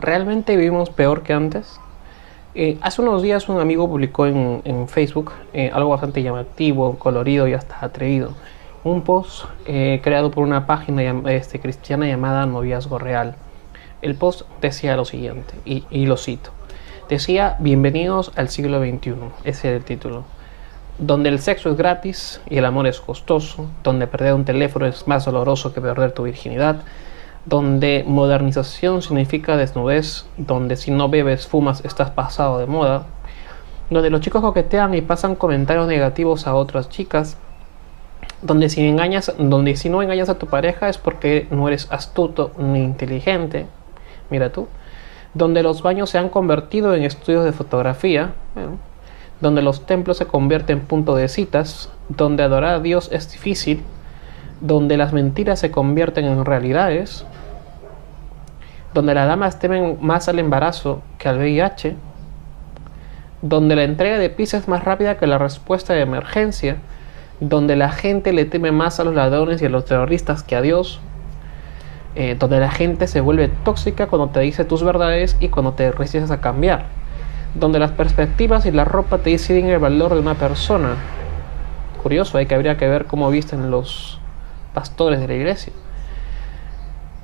¿Realmente vivimos peor que antes? Hace unos días un amigo publicó en Facebook algo bastante llamativo, colorido y hasta atrevido. Un post creado por una página cristiana llamada Noviazgo Real. El post decía lo siguiente, y lo cito. Decía, bienvenidos al siglo XXI, ese era el título. Donde el sexo es gratis y el amor es costoso, donde perder un teléfono es más doloroso que perder tu virginidad, donde modernización significa desnudez, donde si no bebes, fumas, estás pasado de moda, donde los chicos coquetean y pasan comentarios negativos a otras chicas, donde si no engañas a tu pareja es porque no eres astuto ni inteligente, mira tú, donde los baños se han convertido en estudios de fotografía, bueno, donde los templos se convierten en punto de citas, donde adorar a Dios es difícil, donde las mentiras se convierten en realidades, donde las damas temen más al embarazo que al VIH, donde la entrega de pizza es más rápida que la respuesta de emergencia, donde la gente le teme más a los ladrones y a los terroristas que a Dios, donde la gente se vuelve tóxica cuando te dice tus verdades y cuando te resistes a cambiar, donde las perspectivas y la ropa te deciden el valor de una persona. Curioso, que habría que ver cómo visten los pastores de la iglesia.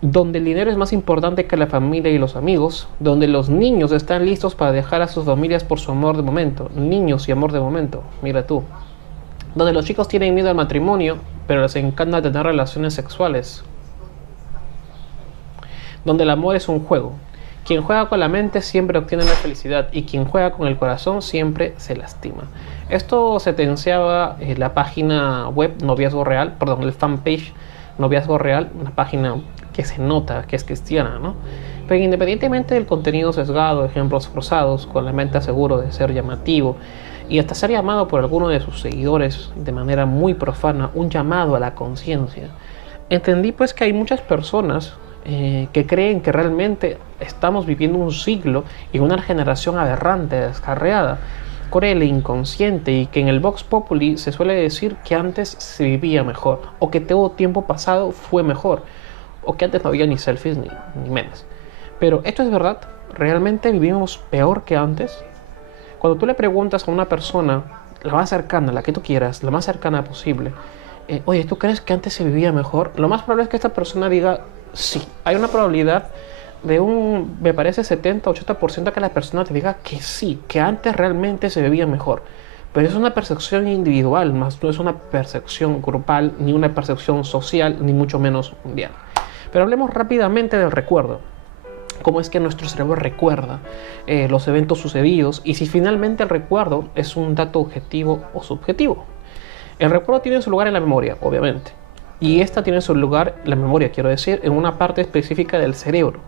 Donde el dinero es más importante que la familia y los amigos, donde los niños están listos para dejar a sus familias por su amor de momento, niños y amor de momento, mira tú. Donde los chicos tienen miedo al matrimonio, pero les encanta tener relaciones sexuales. Donde el amor es un juego. Quien juega con la mente siempre obtiene la felicidad y quien juega con el corazón siempre se lastima. Esto sentenciaba la página web Noviazgo Real, perdón, el fanpage Noviazgo Real, una página que se nota que es cristiana, ¿no? Pero independientemente del contenido sesgado, ejemplos forzados, con la mente seguro de ser llamativo y hasta ser llamado por alguno de sus seguidores de manera muy profana, un llamado a la conciencia, entendí pues que hay muchas personas que creen que realmente estamos viviendo un siglo y una generación aberrante, descarriada, cruel e inconsciente, y que en el Vox Populi se suele decir que antes se vivía mejor, o que todo tiempo pasado fue mejor, o que antes no había ni selfies ni memes. Pero esto es verdad, realmente vivimos peor que antes. Cuando tú le preguntas a una persona, la más cercana, la que tú quieras, la más cercana posible, oye, ¿tú crees que antes se vivía mejor? Lo más probable es que esta persona diga sí. Hay una probabilidad de me parece 70-80% que la persona te diga que sí, que antes realmente se vivía mejor. Pero es una percepción individual, más no es una percepción grupal, ni una percepción social, ni mucho menos mundial. Pero hablemos rápidamente del recuerdo. Cómo es que nuestro cerebro recuerda los eventos sucedidos y si finalmente el recuerdo es un dato objetivo o subjetivo. El recuerdo tiene su lugar en la memoria, obviamente. Y esta tiene su lugar, la memoria quiero decir, en una parte específica del cerebro.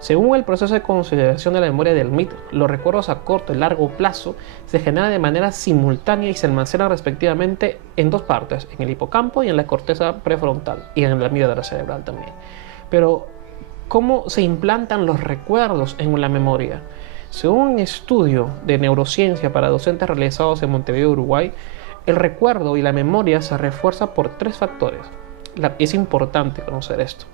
Según el proceso de consideración de la memoria del MIT, los recuerdos a corto y largo plazo se generan de manera simultánea y se almacenan respectivamente en dos partes, en el hipocampo y en la corteza prefrontal, y en la amígdala cerebral también. Pero, ¿cómo se implantan los recuerdos en la memoria? Según un estudio de neurociencia para docentes realizados en Montevideo, Uruguay, el recuerdo y la memoria se refuerzan por tres factores. Es importante conocer esto.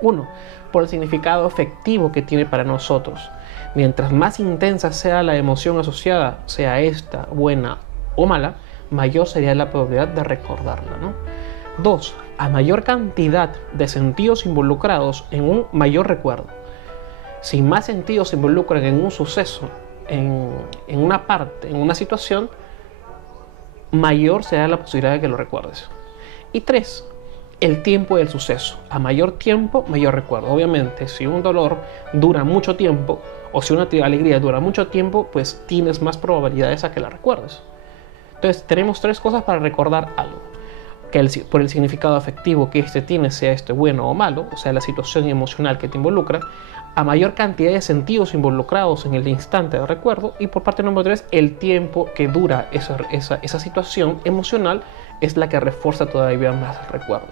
1. Por el significado afectivo que tiene para nosotros. Mientras más intensa sea la emoción asociada, sea esta buena o mala, mayor sería la probabilidad de recordarla, ¿no? 2. A mayor cantidad de sentidos involucrados en un mayor recuerdo. Si más sentidos se involucran en un suceso, en una parte, en una situación, mayor será la posibilidad de que lo recuerdes. Y 3. El tiempo del suceso. A mayor tiempo, mayor recuerdo. Obviamente, si un dolor dura mucho tiempo, o si una alegría dura mucho tiempo, pues tienes más probabilidades a que la recuerdes. Entonces, tenemos tres cosas para recordar algo. Que por el significado afectivo que este tiene, sea este bueno o malo, o sea, la situación emocional que te involucra, a mayor cantidad de sentidos involucrados en el instante de recuerdo, y por parte número 3, el tiempo que dura esa situación emocional es la que refuerza todavía más el recuerdo.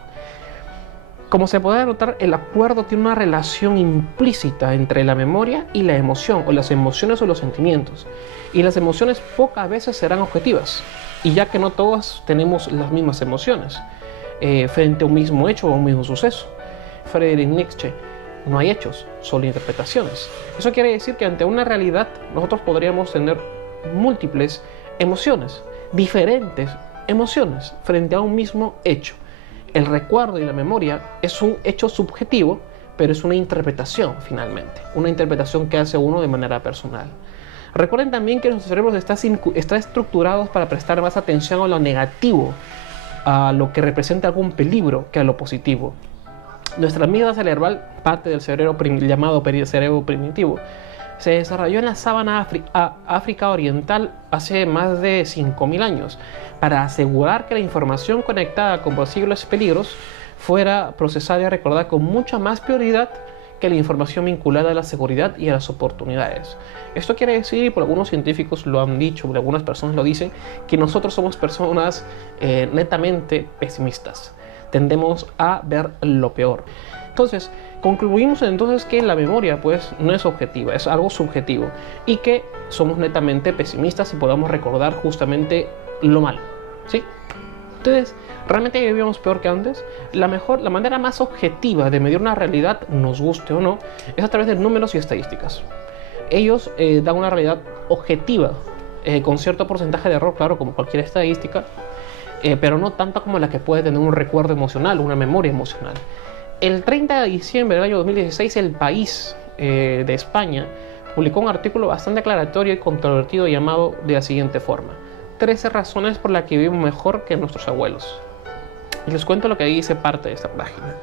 Como se puede notar, el acuerdo tiene una relación implícita entre la memoria y la emoción, o las emociones o los sentimientos. Y las emociones pocas veces serán objetivas, y ya que no todas tenemos las mismas emociones frente a un mismo hecho o un mismo suceso. Friedrich Nietzsche no hay hechos, solo interpretaciones. Eso quiere decir que ante una realidad nosotros podríamos tener múltiples emociones, diferentes emociones frente a un mismo hecho. El recuerdo y la memoria es un hecho subjetivo, pero es una interpretación finalmente, una interpretación que hace uno de manera personal. Recuerden también que nuestros cerebros están estructurados para prestar más atención a lo negativo, a lo que representa algún peligro, que a lo positivo. Nuestra amígdala cerebral, parte del cerebro llamado cerebro primitivo, se desarrolló en la sabana África Oriental hace más de 5.000 años para asegurar que la información conectada con posibles peligros fuera procesada y recordada con mucha más prioridad que la información vinculada a la seguridad y a las oportunidades. Esto quiere decir, y por algunos científicos lo han dicho, por algunas personas lo dicen, que nosotros somos personas netamente pesimistas. Tendemos a ver lo peor. Entonces, concluimos entonces que la memoria pues no es objetiva, es algo subjetivo y que somos netamente pesimistas y podamos recordar justamente lo malo, ¿sí? Entonces, ¿realmente vivimos peor que antes? La manera más objetiva de medir una realidad, nos guste o no, es a través de números y estadísticas. Ellos dan una realidad objetiva, con cierto porcentaje de error, claro, como cualquier estadística, pero no tanto como la que puede tener un recuerdo emocional, una memoria emocional. El 30 de diciembre del año 2016, El País de España publicó un artículo bastante aclaratorio y controvertido llamado de la siguiente forma: 13 razones por las que vivimos mejor que nuestros abuelos. Y les cuento lo que dice parte de esta página.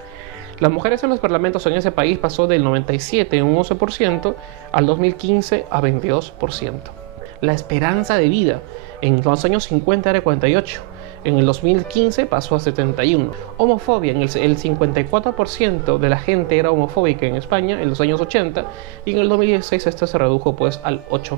Las mujeres en los parlamentos en ese país pasó del 97, un 11%, al 2015 a 22%. La esperanza de vida en los años 50 era 48. En el 2015 pasó a 71. Homofobia, el 54% de la gente era homofóbica en España en los años 80 y en el 2016 esto se redujo pues al 8%.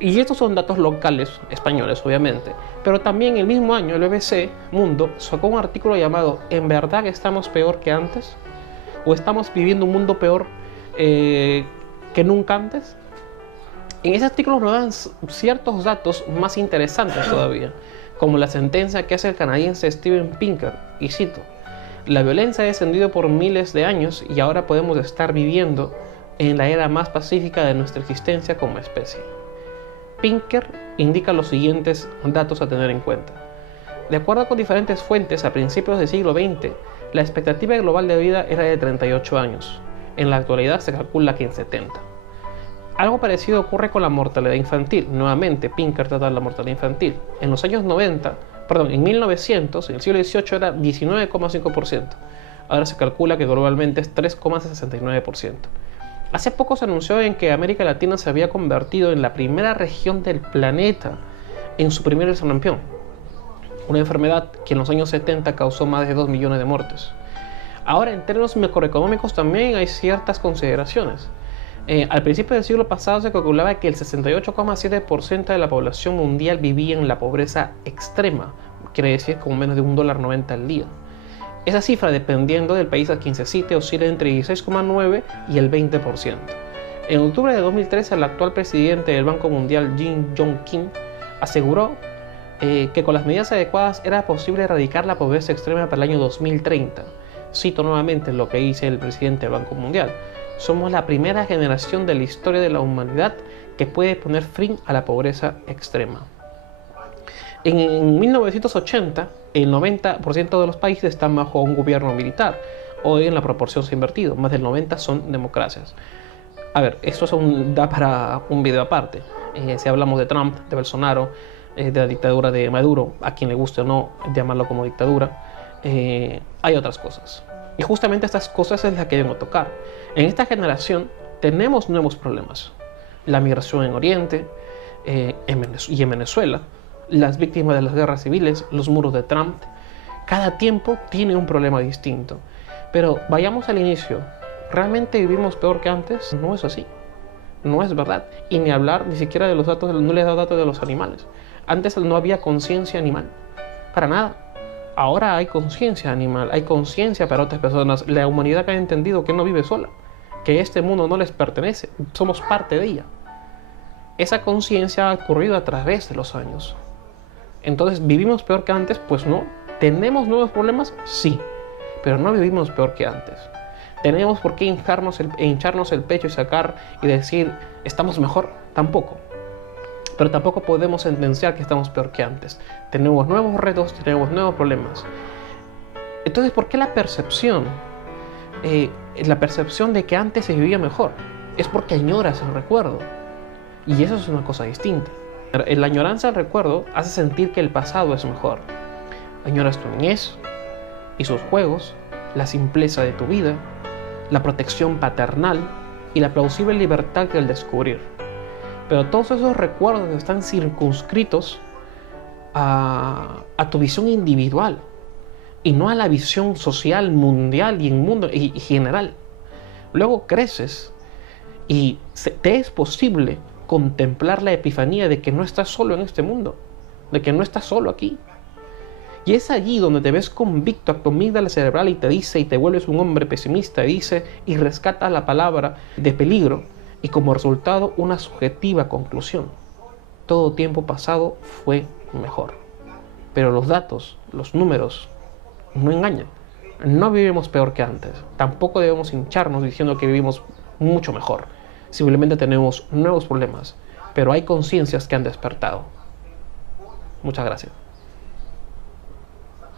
Y estos son datos locales españoles obviamente, pero también el mismo año el BBC Mundo sacó un artículo llamado ¿En verdad estamos peor que antes? ¿O estamos viviendo un mundo peor que nunca antes? En ese artículo nos dan ciertos datos más interesantes todavía, como la sentencia que hace el canadiense Steven Pinker, y cito: la violencia ha descendido por miles de años y ahora podemos estar viviendo en la era más pacífica de nuestra existencia como especie. Pinker indica los siguientes datos a tener en cuenta. De acuerdo con diferentes fuentes, a principios del siglo XX, la expectativa global de vida era de 38 años. En la actualidad se calcula que en 70. Algo parecido ocurre con la mortalidad infantil. Nuevamente, Pinker trata de la mortalidad infantil. En los años 1900, en el siglo XVIII era 19,5%. Ahora se calcula que globalmente es 3,69%. Hace poco se anunció en que América Latina se había convertido en la primera región del planeta en suprimir el sarampión, una enfermedad que en los años 70 causó más de 2 millones de muertes. Ahora, en términos macroeconómicos también hay ciertas consideraciones. Al principio del siglo pasado se calculaba que el 68,7% de la población mundial vivía en la pobreza extrema, quiere decir con menos de $1.90 al día. Esa cifra, dependiendo del país a quien se cite, oscila entre 16,9% y el 20%. En octubre de 2013, el actual presidente del Banco Mundial, Jim Yong Kim, aseguró que con las medidas adecuadas era posible erradicar la pobreza extrema para el año 2030. Cito nuevamente lo que dice el presidente del Banco Mundial: somos la primera generación de la historia de la humanidad que puede poner fin a la pobreza extrema. En 1980, el 90% de los países están bajo un gobierno militar. Hoy en la proporción se ha invertido, más del 90% son democracias. A ver, esto da para un video aparte. Si hablamos de Trump, de Bolsonaro, de la dictadura de Maduro, a quien le guste o no llamarlo como dictadura, hay otras cosas. Y justamente estas cosas es las que debemos tocar. En esta generación tenemos nuevos problemas. La migración en Oriente y en Venezuela, las víctimas de las guerras civiles, los muros de Trump. Cada tiempo tiene un problema distinto. Pero vayamos al inicio. ¿Realmente vivimos peor que antes? No es así. No es verdad. Y ni hablar ni siquiera de los datos, no les da datos de los animales. Antes no había conciencia animal. Para nada. Ahora hay conciencia animal, hay conciencia para otras personas. La humanidad ha entendido que no vive sola, que este mundo no les pertenece, somos parte de ella. Esa conciencia ha ocurrido a través de los años. Entonces, ¿vivimos peor que antes? Pues no. ¿Tenemos nuevos problemas? Sí, pero no vivimos peor que antes. ¿Tenemos por qué hincharnos el pecho y sacar y decir estamos mejor? Tampoco. Pero tampoco podemos sentenciar que estamos peor que antes. Tenemos nuevos retos, tenemos nuevos problemas. Entonces, ¿por qué la percepción de que antes se vivía mejor? Es porque añoras el recuerdo. Y eso es una cosa distinta. La añoranza al recuerdo hace sentir que el pasado es mejor. Añoras tu niñez y sus juegos, la simpleza de tu vida, la protección paternal y la plausible libertad del descubrir. Pero todos esos recuerdos están circunscritos a tu visión individual y no a la visión social, mundial y general. Luego creces y te es posible contemplar la epifanía de que no estás solo en este mundo, de que no estás solo aquí. Y es allí donde te ves convicto a tu amígdala cerebral y te dice, y te vuelves un hombre pesimista, y rescatas la palabra de peligro, y como resultado una subjetiva conclusión. Todo tiempo pasado fue mejor. Pero los datos, los números, no engañan. No vivimos peor que antes. Tampoco debemos hincharnos diciendo que vivimos mucho mejor. Simplemente tenemos nuevos problemas, pero hay conciencias que han despertado. Muchas gracias.